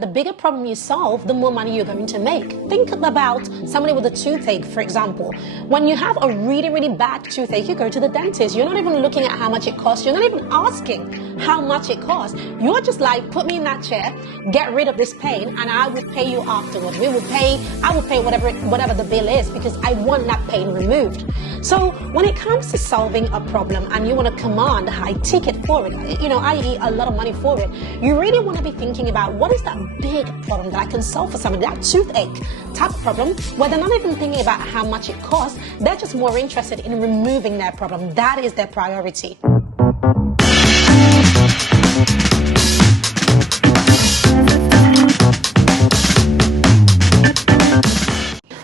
The bigger problem you solve, the more money you're going to make. Think about somebody with a toothache, for example. When you have a really, really bad toothache, you go to the dentist. You're not even looking at how much it costs. You're not even asking how much it costs. You're just like, put me in that chair, get rid of this pain, and I will pay you afterwards. I will pay whatever the bill is because I want that pain removed. So when it comes to solving a problem and you want to command a high ticket for it, i.e. a lot of money for it, you really want to be thinking about what is that big problem that I can solve for somebody, that toothache type of problem, where they're not even thinking about how much it costs. They're just more interested in removing their problem. That is their priority.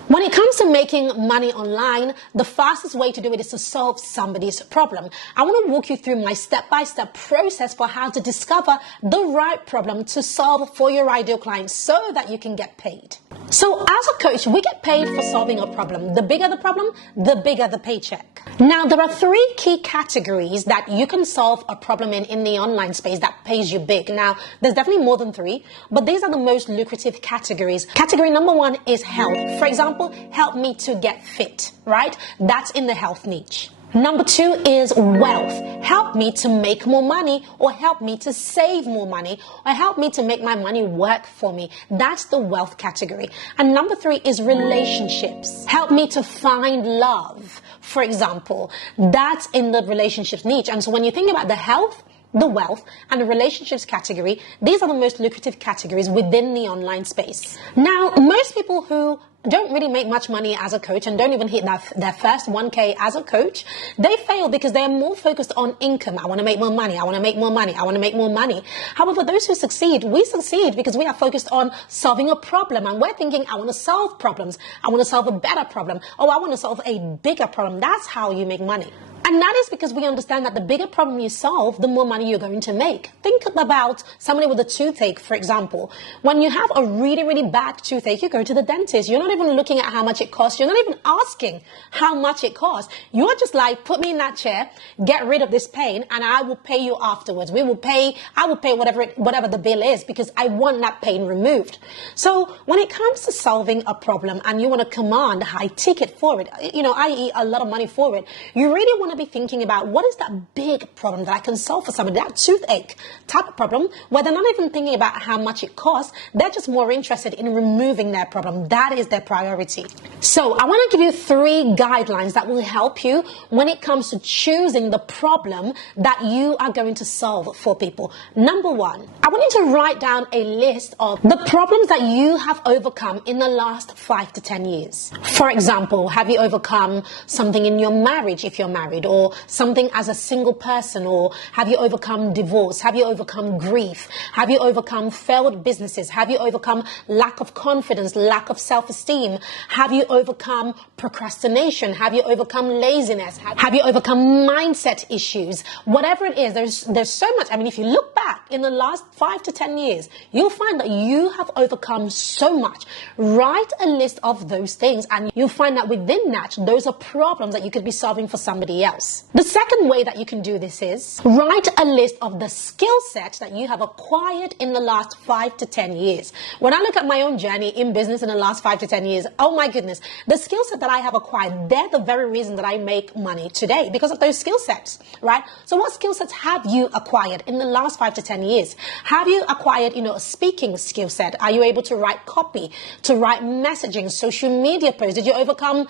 When it comes to making money online, the fastest way to do it is to solve somebody's problem. I want to walk you through my step-by-step process for how to discover the right problem to solve for your ideal client so that you can get paid. So as a coach, we get paid for solving a problem. The bigger the problem, the bigger the paycheck. Now, there are three key categories that you can solve a problem in the online space that pays you big. Now, there's definitely more than three, but these are the most lucrative categories. Category number one is health. For example, help me to get fit, right? That's in the health niche. Number two is wealth. Help me to make more money, or help me to save more money, or help me to make my money work for me. That's the wealth category. And number three is relationships. Help me to find love, for example. That's in the relationships niche. And so when you think about the health, the wealth, and the relationships category, these are the most lucrative categories within the online space. Now, most people who don't really make much money as a coach and don't even hit their first 1K as a coach, they fail because they're more focused on income. I want to make more money. I want to make more money. I want to make more money. However, those who succeed, we succeed because we are focused on solving a problem, and we're thinking, I want to solve problems. I want to solve a better problem. Oh, I want to solve a bigger problem. That's how you make money. And that is because we understand that the bigger problem you solve, the more money you're going to make. Think about somebody with a toothache, for example. When you have a really, really bad toothache, you go to the dentist. You're not even looking at how much it costs. You're not even asking how much it costs. You're just like, put me in that chair, get rid of this pain, and I will pay you afterwards. I will pay whatever the bill is because I want that pain removed. So when it comes to solving a problem and you want to command a high ticket for it, i.e. a lot of money for it, you really want to be thinking about what is that big problem that I can solve for somebody, that toothache type of problem, where they're not even thinking about how much it costs. They're just more interested in removing their problem. That is their priority. So I want to give you three guidelines that will help you when it comes to choosing the problem that you are going to solve for people. Number one, I want you to write down a list of the problems that you have overcome in the last 5 to 10 years. For example, have you overcome something in your marriage if you're married, or something as a single person, or have you overcome divorce? Have you overcome grief? Have you overcome failed businesses? Have you overcome lack of confidence, lack of self-esteem? Have you overcome procrastination? Have you overcome laziness? Have you overcome mindset issues? Whatever it is, there's so much. I mean, if you look back in the last 5 to 10 years, you'll find that you have overcome so much. Write a list of those things, and you'll find that within that, those are problems that you could be solving for somebody else. The second way that you can do this is write a list of the skill set that you have acquired in the last 5 to 10 years. When I look at my own journey in business in the last 5 to 10 years, oh my goodness, the skill set that I have acquired, they're the very reason that I make money today because of those skill sets, right? So what skill sets have you acquired in the last 5 to 10 years? Have you acquired, a speaking skill set? Are you able to write copy, to write messaging, social media posts? Did you overcome,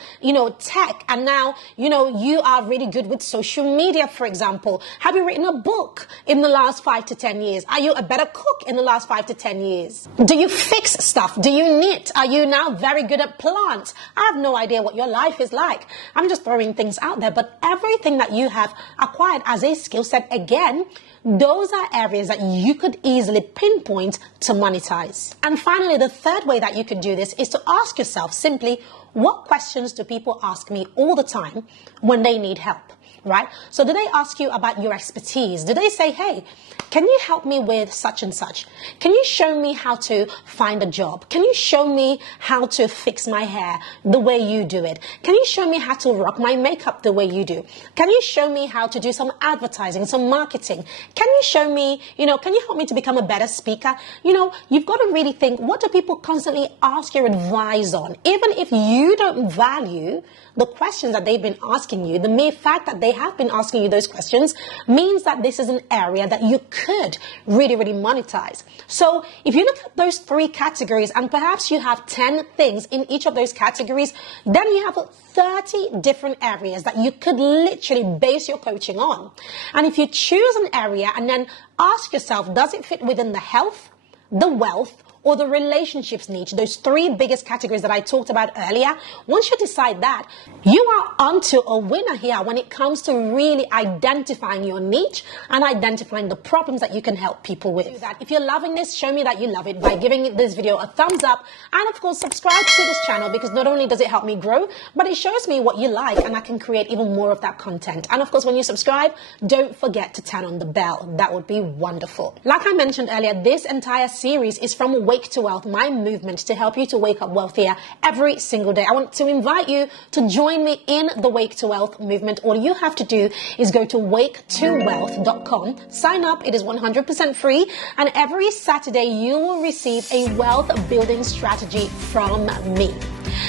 tech, and now, you are really good with social media, for example? Have you written a book in the last 5 to 10 years? Are you a better cook in the last 5 to 10 years? Do you fix stuff? Do you knit? Are you now very good at plants? I have no idea what your life is like. I'm just throwing things out there, but everything that you have acquired as a skill set, again, those are areas that you could easily pinpoint to monetize. And finally, the third way that you could do this is to ask yourself simply, what questions do people ask me all the time when they need help? Right? So do they ask you about your expertise? Do they say, hey, can you help me with such and such? Can you show me how to find a job? Can you show me how to fix my hair the way you do it? Can you show me how to rock my makeup the way you do? Can you show me how to do some advertising, some marketing? Can you show me, can you help me to become a better speaker? You've got to really think, what do people constantly ask your advice on? Even if you don't value the questions that they've been asking you, the mere fact that they have been asking you those questions means that this is an area that you could really, really monetize. So if you look at those 3 categories and perhaps you have 10 things in each of those categories, then you have 30 different areas that you could literally base your coaching on. And if you choose an area and then ask yourself, does it fit within the health, the wealth, or the relationships niche, those 3 biggest categories that I talked about earlier, once you decide that, you are onto a winner here when it comes to really identifying your niche and identifying the problems that you can help people with. Do that. If you're loving this, show me that you love it by giving this video a thumbs up, and of course subscribe to this channel, because not only does it help me grow, but it shows me what you like and I can create even more of that content. And of course, when you subscribe, don't forget to turn on the bell. That would be wonderful. Like I mentioned earlier, this entire series is from Wake to Wealth, my movement to help you to wake up wealthier every single day. I want to invite you to join me in the Wake to Wealth movement. All you have to do is go to waketowealth.com, sign up. It is 100% free, and every Saturday you will receive a wealth building strategy from me.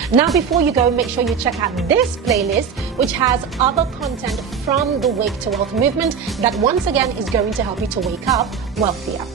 Now, before you go, make sure you check out this playlist, which has other content from the Wake to Wealth movement that once again is going to help you to wake up wealthier.